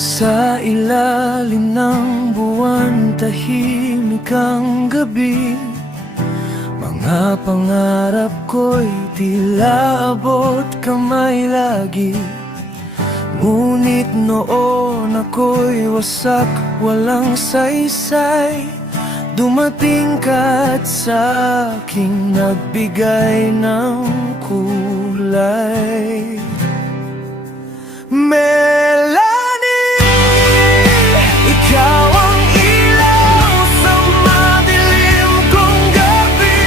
Sa ilalim ng buwan, tahimik ang gabi. Mga pangarap ko'y tila abot kamay lagi. Ngunit noon ako'y wasak, walang saysay. Dumating ka't sa aking nagbigay ng kulay. Melanie, ikaw ang ilaw sa madilim kong gabi.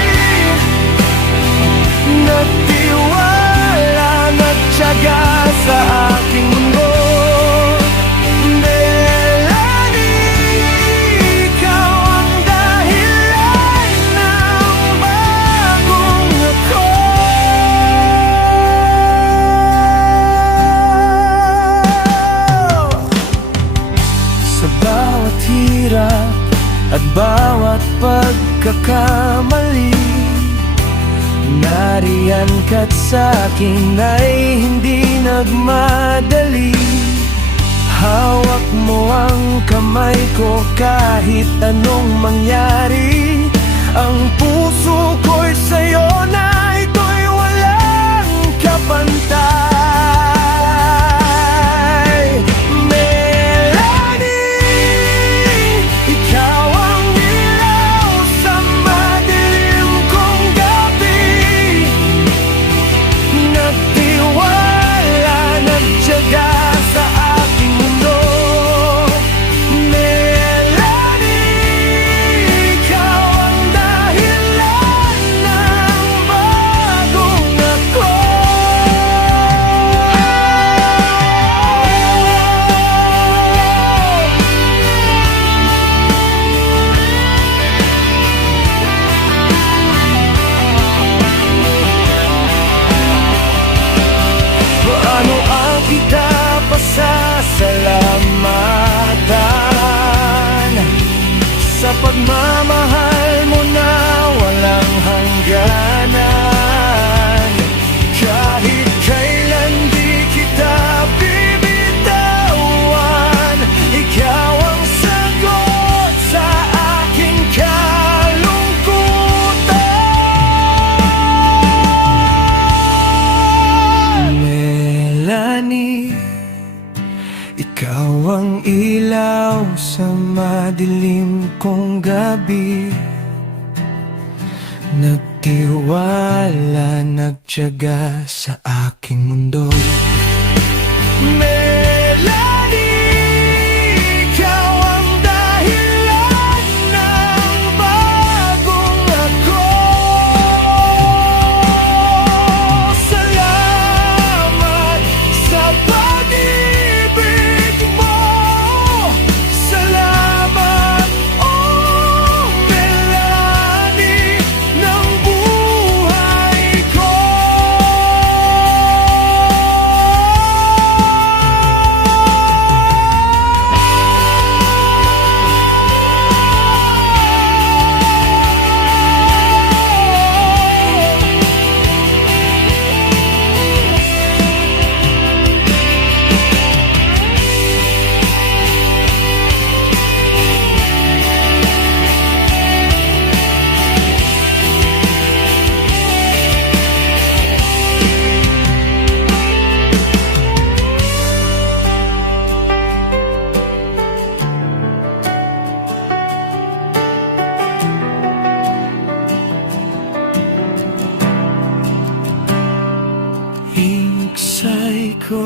Nagtiwala, nagtiyaga sa aking mundo. Melanie, ikaw ang dahilan ng bagong ako. Sa bawat hirap at bawat pagkakamali, nariyan ka't sa'kin ay hindi nagmadali. Hawak mo ang kamay ko kahit anong mangyari. Ang puso ko'y sa'yo na ito'y walang kapantay. Melanie, ikaw ang ilaw sa madilim kong gabi. Nagtiwala, nagtiyaga sa aking mundo. Melanie, ikaw ang dahilan ng bagong ako. Paano ang kita pasasalamatan sa pagmamahal mo na walang hangganan? Kahit kailan di kita bibitawan, ikaw ang sagot sa aking kalungkutan. Melanie, ikaw ang ilaw sa madilim kong gabi. Nagtiwala, nagtiyaga sa aking mundo. Melanie, ikaw ang dahilan ng bagong ako. Salamat sa pag-ibig mo. Salamat, oh Melanie, ng buhay ko. Hiniksay ko